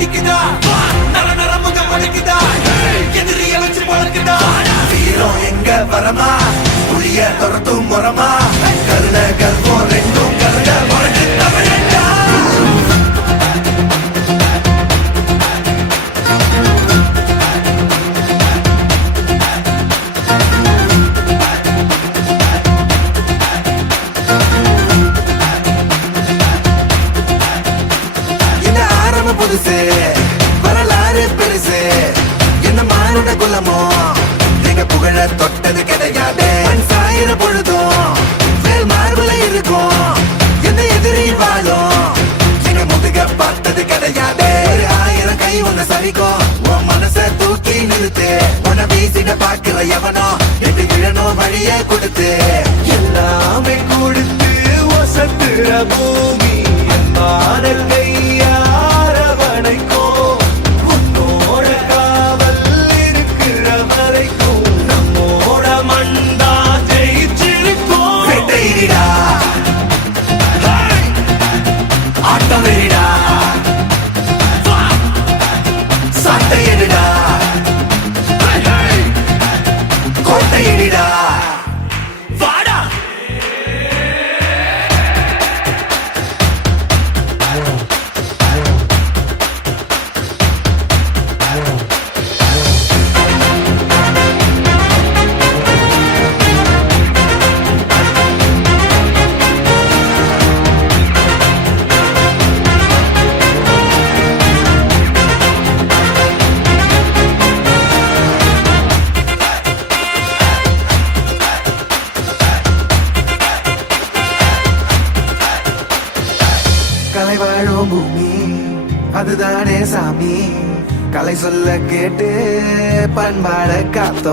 வெடிக்குதா நர நரமுக வலிக்குதா எதிரிய வச்சு வளர்க்குதா வீரம் எங்க வரமா புளிய துரத்தும் முறமா கருண கல்வம் ரெண்டும் கருண வழக்கு தமிழண்டா புதுசு வரலாறு பெருசு என்ன மானுட குலமோ எங்க புகழ தொட்டது கிடையாது சாயிர பொழுதும் வேல் மார்புல இருக்கும் என்ன எதிரி வாழும் எங்க முதுக பார்த்தது கிடையாது 1000 கை ஒண்ணு சரிக்கும் உன் மனச தூக்கி நிறுத்து உன வீசிட பாக்குற எவனோ எட்டு விழணும் வழிய கொடுத்து எல்லாமே கொடுத்து வசத்துற பூமி கையா கலை வாழும் பூமி அதுதானே சாமி கலை சொல்ல கேட்டு பண்பாட காத்தோம்